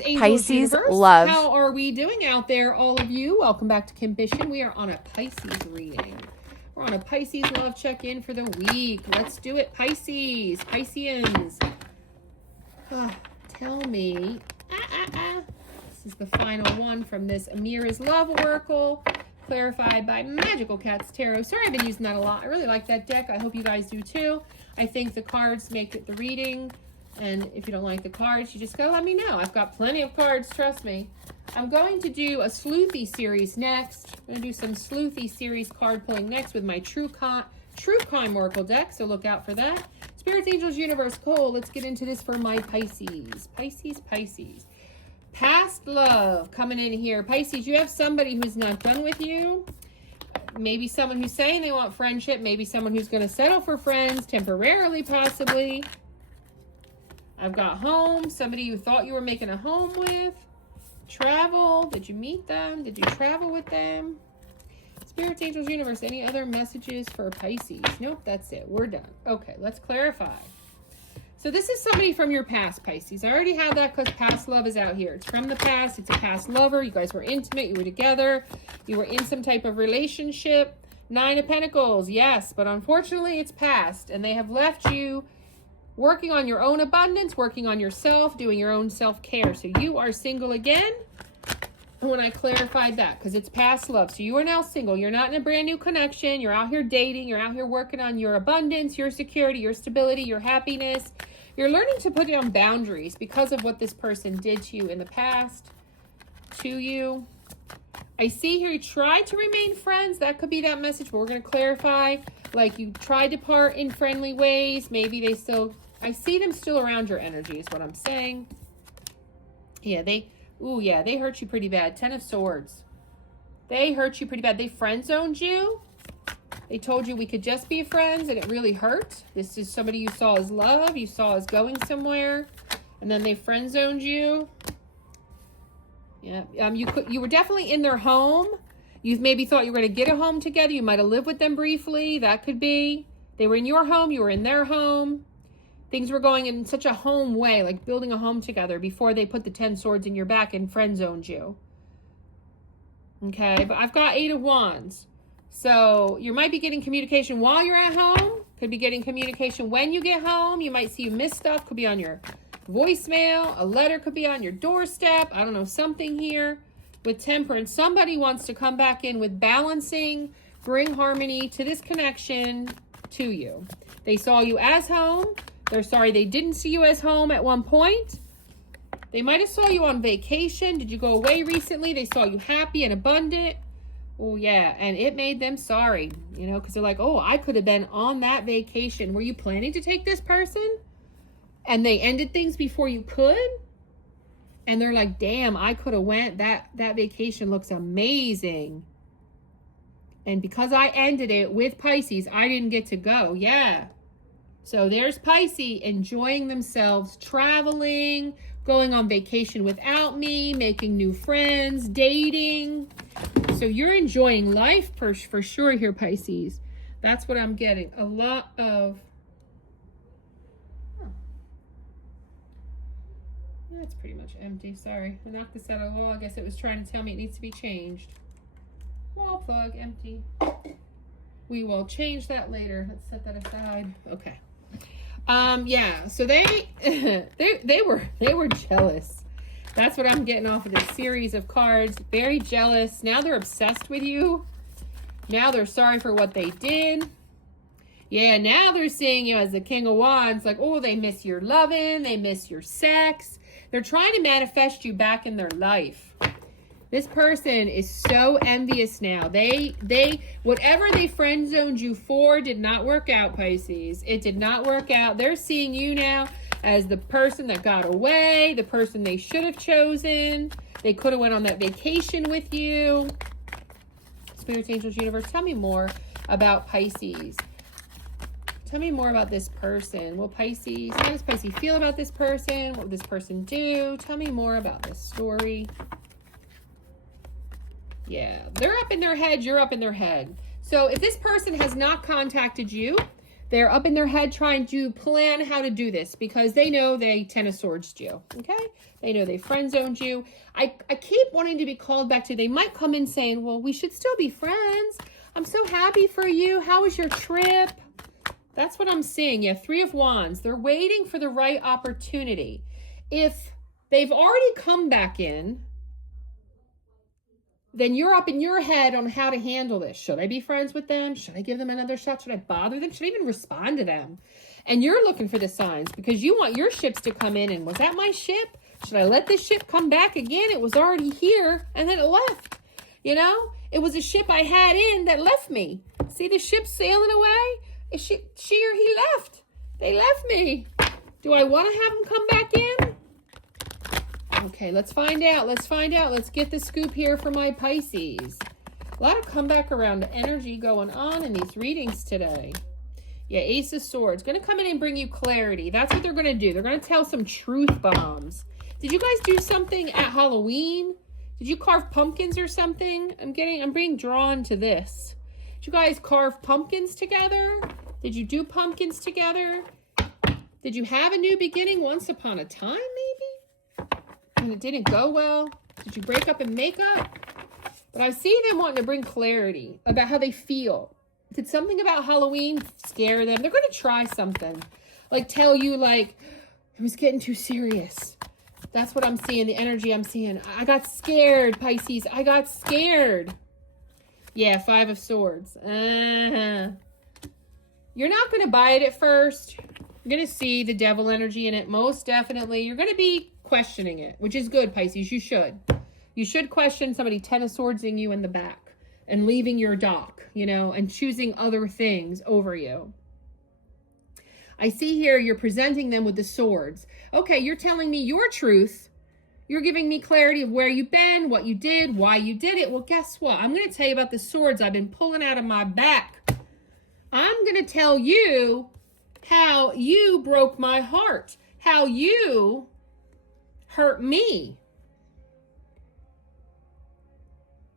Spirits, Angels, Pisces Universe. love. How are we doing out there, all of you? Welcome back to Kimbition. We are on a Pisces reading. We're on a Pisces love check-in for the week. Let's do it, Pisces. Pisceans. Tell me. This is the final one from this Amira's Love Oracle, clarified by Magical Cats Tarot. Sorry, I've been using that a lot. I really like that deck. I hope you guys do too. I think the cards make it the reading. And if you don't like the cards, you just gotta let me know. I've got plenty of cards, trust me. I'm going to do a Sleuthy series next. I'm gonna do some Sleuthy series card pulling next with my True Crime Oracle deck, so look out for that. Spirits, Angels, Universe, Cole. Let's get into this for my Pisces. Pisces. Past love coming in here. Pisces, you have somebody who's not done with you. Maybe someone who's saying they want friendship. Maybe someone who's going to settle for friends temporarily, possibly. I've got home. Somebody you thought you were making a home with. Travel. Did you meet them? Did you travel with them? Spirits, Angels, Universe. Any other messages for Pisces? Nope, that's it. We're done. Okay, let's clarify. So this is somebody from your past, Pisces. I already have that because past love is out here. It's from the past. It's a past lover. You guys were intimate. You were together. You were in some type of relationship. 9 of Pentacles. Yes, but unfortunately it's past. And they have left you working on your own abundance, working on yourself, doing your own self-care. So you are single again. When I clarified that, because it's past love. So you are now single. You're not in a brand new connection. You're out here dating. You're out here working on your abundance, your security, your stability, your happiness. You're learning to put down boundaries because of what this person did to you in the past, to you. I see here you tried to remain friends. That could be that message, but we're going to clarify. Like you tried to part in friendly ways. Maybe they still, I see them still around your energy is what I'm saying. Yeah, ooh, yeah, they hurt you pretty bad. 10 of Swords. They hurt you pretty bad. They friend zoned you. They told you we could just be friends, and it really hurt. This is somebody you saw as love. You saw as going somewhere, and then they friend zoned you. Yeah, you were definitely in their home. You maybe thought you were going to get a home together. You might have lived with them briefly. That could be. They were in your home. You were in their home. Things were going in such a home way, like building a home together before they put the 10 swords in your back and friend zoned you. Okay, but I've got 8 of Wands. So you might be getting communication while you're at home. Could be getting communication when you get home. You might see you miss stuff. Could be on your voicemail. A letter could be on your doorstep. I don't know, something here with Temperance. Somebody wants to come back in with balancing, bring harmony to this connection to you. They saw you as home. They're sorry they didn't see you as home at one point. They might have saw you on vacation. Did you go away recently? They saw you happy and abundant. Oh, yeah. And it made them sorry, you know, because they're like, oh, I could have been on that vacation. Were you planning to take this person? And they ended things before you could? And they're like, damn, I could have went. That vacation looks amazing. And because I ended it with Pisces, I didn't get to go. Yeah. So there's Pisces enjoying themselves, traveling, going on vacation without me, making new friends, dating. So you're enjoying life for sure here, Pisces. That's what I'm getting. A lot of... Yeah, it's pretty much empty. Sorry. I knocked this out of the wall. I guess it was trying to tell me it needs to be changed. Wall plug, empty. We will change that later. Let's set that aside. Okay. Yeah, so they were jealous. That's what I'm getting off of this series of cards. Very jealous. Now they're obsessed with you. Now they're sorry for what they did. Yeah, now they're seeing you as the King of Wands. Like, oh, they miss your loving. They miss your sex. They're trying to manifest you back in their life. This person is so envious now. Whatever they friend zoned you for did not work out, Pisces. It did not work out. They're seeing you now as the person that got away, the person they should have chosen. They could have went on that vacation with you. Spirits, Angels, Universe, tell me more about Pisces. Tell me more about this person. How does Pisces feel about this person? What would this person do? Tell me more about this story. Yeah, they're up in their head. You're up in their head. So if this person has not contacted you, They're up in their head trying to plan how to do this because they know they Ten of Swords you, okay? They know they friend zoned you. I keep wanting to be called back to, they might come in saying, well, we should still be friends. I'm so happy for you. How was your trip? That's what I'm seeing. Yeah, Three of Wands. They're waiting for the right opportunity. If they've already come back in, then you're up in your head on how to handle this. Should I be friends with them? Should I give them another shot? Should I bother them? Should I even respond to them? And you're looking for the signs because you want your ships to come in. And was that my ship? Should I let this ship come back again? It was already here and then it left. You know, it was a ship I had in that left me. See the ship sailing away? She or he left. They left me. Do I want to have them come back in? Okay, let's find out. Let's find out. Let's get the scoop here for my Pisces. A lot of comeback around energy going on in these readings today. Yeah, Ace of Swords. Going to come in and bring you clarity. That's what they're going to do. They're going to tell some truth bombs. Did you guys do something at Halloween? Did you carve pumpkins or something? I'm being drawn to this. Did you guys carve pumpkins together? Did you do pumpkins together? Did you have a new beginning once upon a time, maybe? And it didn't go well? Did you break up and make up? But I see them wanting to bring clarity about how they feel. Did something about Halloween scare them? They're going to try something. Like tell you like, it was getting too serious. That's what I'm seeing, the energy I'm seeing. I got scared, Pisces. I got scared. Yeah, Five of Swords. You're not going to buy it at first. You're going to see the devil energy in it, most definitely. You're going to be questioning it, which is good, Pisces. You should. You should question somebody Ten of Swordsing you in the back and leaving your dock, you know, and choosing other things over you. I see here you're presenting them with the swords. Okay, you're telling me your truth. You're giving me clarity of where you've been, what you did, why you did it. Well, guess what? I'm going to tell you about the swords I've been pulling out of my back. I'm going to tell you how you broke my heart, how you hurt me.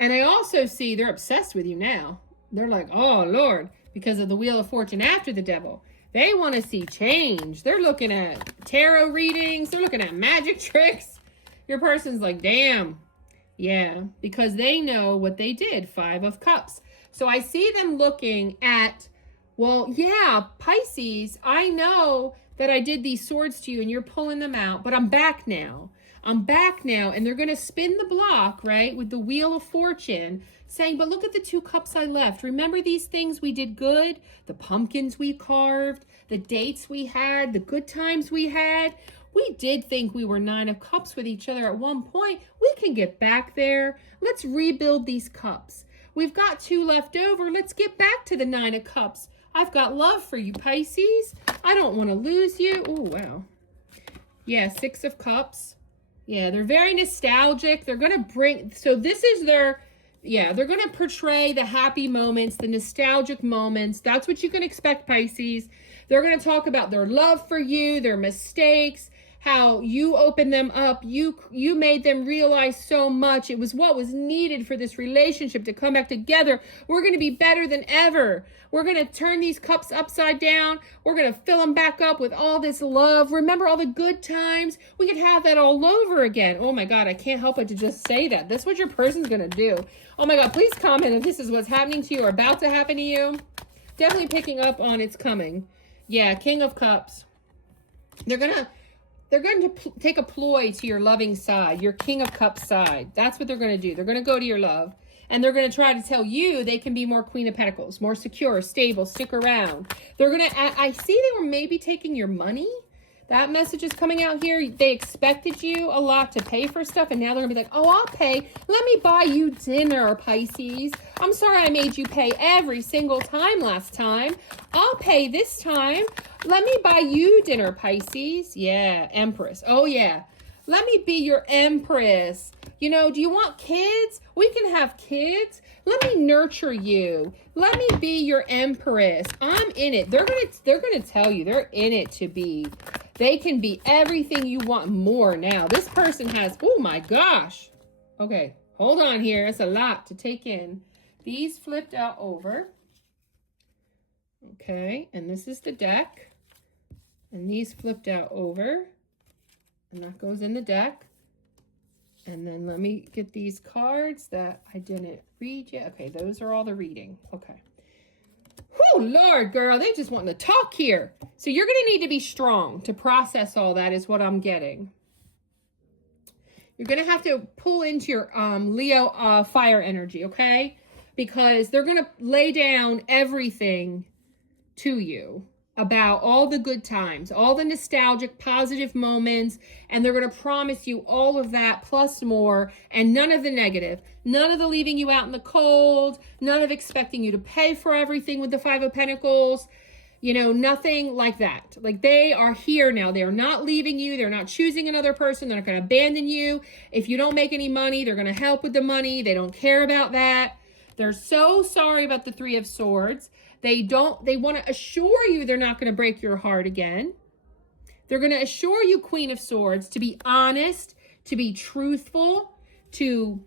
And I also see they're obsessed with you now. They're like, oh, Lord, because of the Wheel of Fortune after the devil. They want to see change. They're looking at tarot readings. They're looking at magic tricks. Your person's like, damn. Yeah, because they know what they did. Five of Cups. So I see them looking at, well, yeah, Pisces, I know that I did these swords to you and you're pulling them out, but I'm back now. I'm back now. And they're going to spin the block, right, with the Wheel of Fortune, saying, but look at the 2 cups I left. Remember these things we did good? The pumpkins we carved, the dates we had, the good times we had. We did think we were 9 of Cups with each other at one point. We can get back there. Let's rebuild these cups. We've got 2 left over. Let's get back to the 9 of Cups. I've got love for you, Pisces. I don't want to lose you. Oh, wow. Yeah, 6 of Cups. Yeah, they're very nostalgic. They're going to bring, so this is their, yeah, they're going to portray the happy moments, the nostalgic moments. That's what you can expect, Pisces. They're going to talk about their love for you, their mistakes, how you opened them up. You made them realize so much. It was what was needed for this relationship to come back together. We're going to be better than ever. We're going to turn these cups upside down. We're going to fill them back up with all this love. Remember all the good times? We could have that all over again. Oh my God, I can't help but to just say that. That's what your person's going to do. Oh my God, please comment if this is what's happening to you or about to happen to you. Definitely picking up on it's coming. Yeah, King of Cups. They're going to take a ploy to your loving side, your King of Cups side. That's what they're going to do. They're going to go to your love. And they're going to try to tell you they can be more Queen of Pentacles, more secure, stable, stick around. They're going to, I see they were maybe taking your money. That message is coming out here. They expected you a lot to pay for stuff. And now they're going to be like, oh, I'll pay. Let me buy you dinner, Pisces. I'm sorry I made you pay every single time last time. I'll pay this time. Let me buy you dinner, Pisces. Yeah, Empress. Oh, yeah. Let me be your Empress. You know, do you want kids? We can have kids. Let me nurture you. Let me be your Empress. I'm in it. They're gonna tell you they're in it to be. They can be everything you want more now. This person has, oh my gosh. Okay, hold on here. It's a lot to take in. These flipped out over. Okay, and this is the deck. And these flipped out over. And that goes in the deck. And then let me get these cards that I didn't read yet. Okay, those are all the reading. Okay. Whew, Lord, girl, they just want to talk here. So you're going to need to be strong to process all that is what I'm getting. You're going to have to pull into your Leo fire energy, okay? Because they're going to lay down everything to you about all the good times, all the nostalgic, positive moments, and they're going to promise you all of that plus more, and none of the negative, none of the leaving you out in the cold, none of expecting you to pay for everything with the Five of Pentacles, you know, nothing like that. Like, they are here now. They're not leaving you. They're not choosing another person. They're not going to abandon you. If you don't make any money, they're going to help with the money. They don't care about that. They're so sorry about the Three of Swords. They want to assure you they're not going to break your heart again. They're going to assure you, Queen of Swords, to be honest, to be truthful, to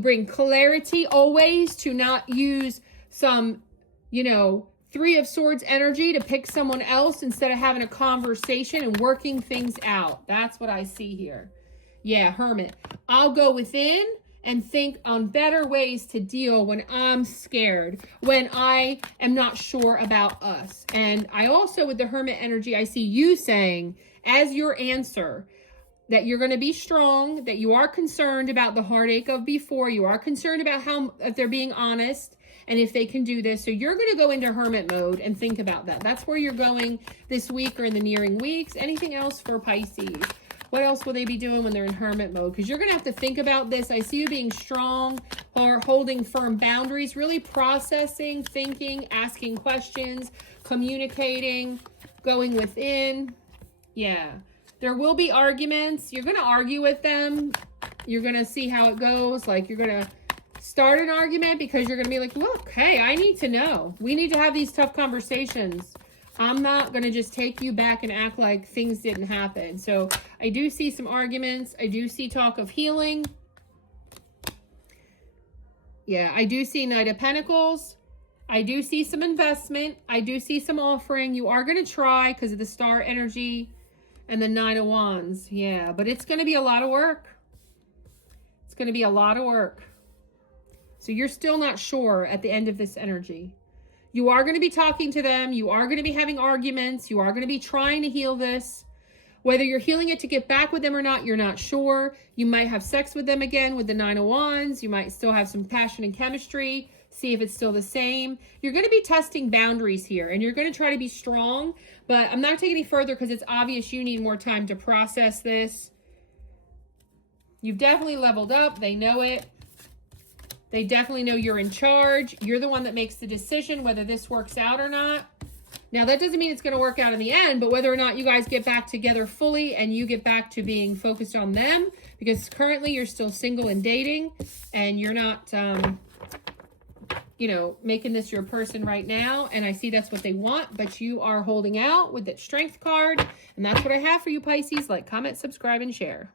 bring clarity always, to not use some, you know, Three of Swords energy to pick someone else instead of having a conversation and working things out. That's what I see here. Yeah, Hermit. I'll go within and think on better ways to deal when I'm scared, when I am not sure about us. And I also, with the Hermit energy, I see you saying as your answer that you're going to be strong, that you are concerned about the heartache of before, you are concerned about how, if they're being honest and if they can do this. So you're going to go into Hermit mode and think about that. That's where you're going this week or in the nearing weeks. Anything else for Pisces? What else will they be doing when they're in Hermit mode? Because you're going to have to think about this. I see you being strong or holding firm boundaries, really processing, thinking, asking questions, communicating, going within. Yeah. There will be arguments. You're going to argue with them. You're going to see how it goes. Like, you're going to start an argument because you're going to be like, look, hey, I need to know. We need to have these tough conversations. I'm not going to just take you back and act like things didn't happen. So I do see some arguments. I do see talk of healing. Yeah, I do see Knight of Pentacles. I do see some investment. I do see some offering. You are going to try because of the star energy and the Nine of Wands. Yeah, but it's going to be a lot of work. It's going to be a lot of work. So you're still not sure at the end of this energy. You are going to be talking to them. You are going to be having arguments. You are going to be trying to heal this. Whether you're healing it to get back with them or not, you're not sure. You might have sex with them again with the Nine of Wands. You might still have some passion and chemistry. See if it's still the same. You're going to be testing boundaries here, and you're going to try to be strong. But I'm not taking any further because it's obvious you need more time to process this. You've definitely leveled up. They know it. They definitely know you're in charge. You're the one that makes the decision whether this works out or not. Now, that doesn't mean it's going to work out in the end, but whether or not you guys get back together fully and you get back to being focused on them, because currently you're still single and dating, and you're not, you know, making this your person right now. And I see that's what they want, but you are holding out with that Strength card. And that's what I have for you, Pisces. Like, comment, subscribe, and share.